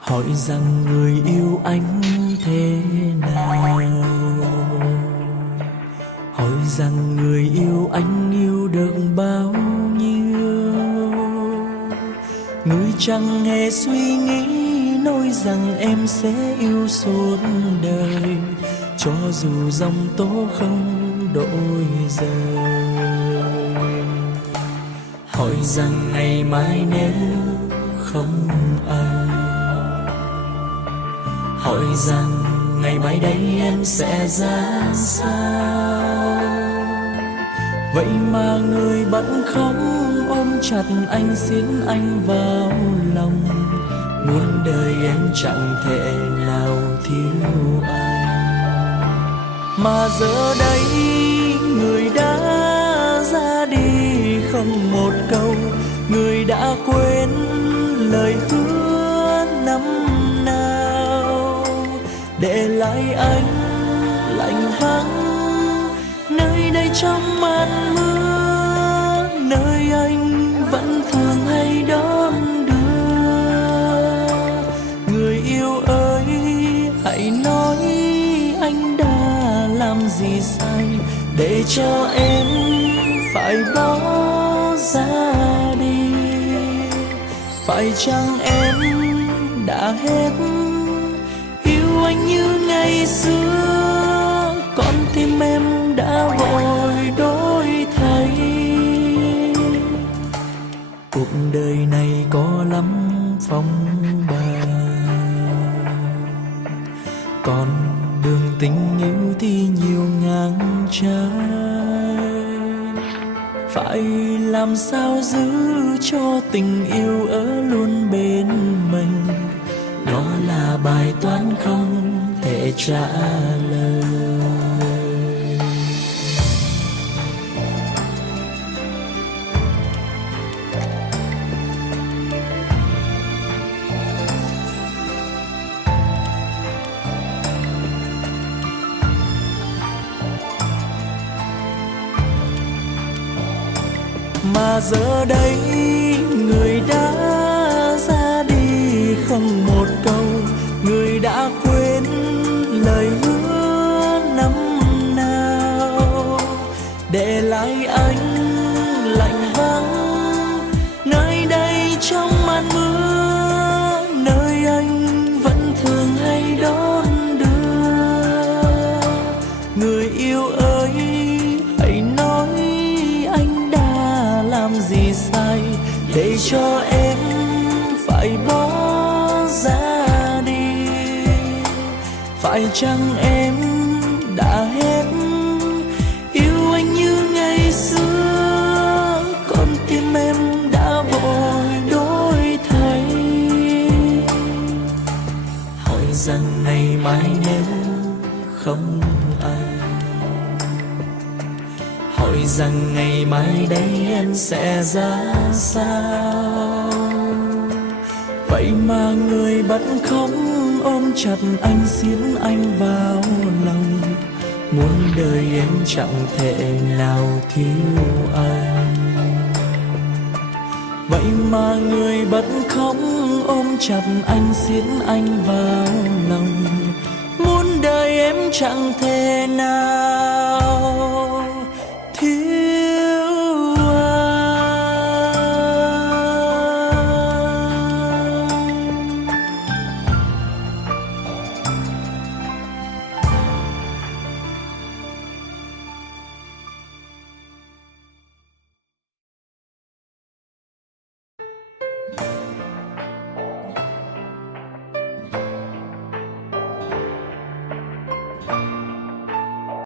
Hỏi rằng người yêu anh thế nào, hỏi rằng người yêu anh yêu được bao nhiêu. Người chẳng hề suy nghĩ nói rằng em sẽ yêu suốt đời, cho dù dòng tố không đổi rời. Hỏi rằng ngày mai nếu không ai, hỏi rằng ngày mai đây em sẽ ra sao. Vậy mà người bận không ôm chặt anh, xiết anh vào lòng. Muôn đời em chẳng thể nào thiếu anh. Mà giờ đây người đã ra đi không một câu, người đã quên lời hứa năm nào, để lại anh lạnh vắng nơi đây trong màn mưa, nơi anh vẫn thường hay đón đưa. Người yêu ơi hãy nói anh đã làm gì sai để cho em phải bỏ ra đi. Phải chăng em đã hết yêu anh như ngày xưa, con tim em đã vội đổi thay. Cuộc đời này có lắm phong ba, còn đường tình yêu thì nhiều ngang trái. Phải làm sao giữ cho tình yêu ở luôn bên mình, đó là bài toán không thể trả lời. Mà giờ đây người đã ra đi không một câu, người đã quên lời hứa năm nào, để lại anh lạnh vắng nơi đây trong màn mưa, nơi anh vẫn thường hay đón đưa. Người yêu ơi hãy nói anh đã làm gì sai để cho em phải bỏ ra đi. Phải chăng em đã hết yêu anh như ngày xưa, con tim em đã vội đổi thay. Hỏi rằng ngày mai nếu không ai, hỏi rằng ngày mai đây em sẽ ra sao. Vậy mà người bận không ôm chặt anh, xiết anh vào lòng. Muôn đời em chẳng thể nào thiếu anh. Vậy mà người bận không ôm chặt anh, xiết anh vào lòng. Muôn đời em chẳng thể nào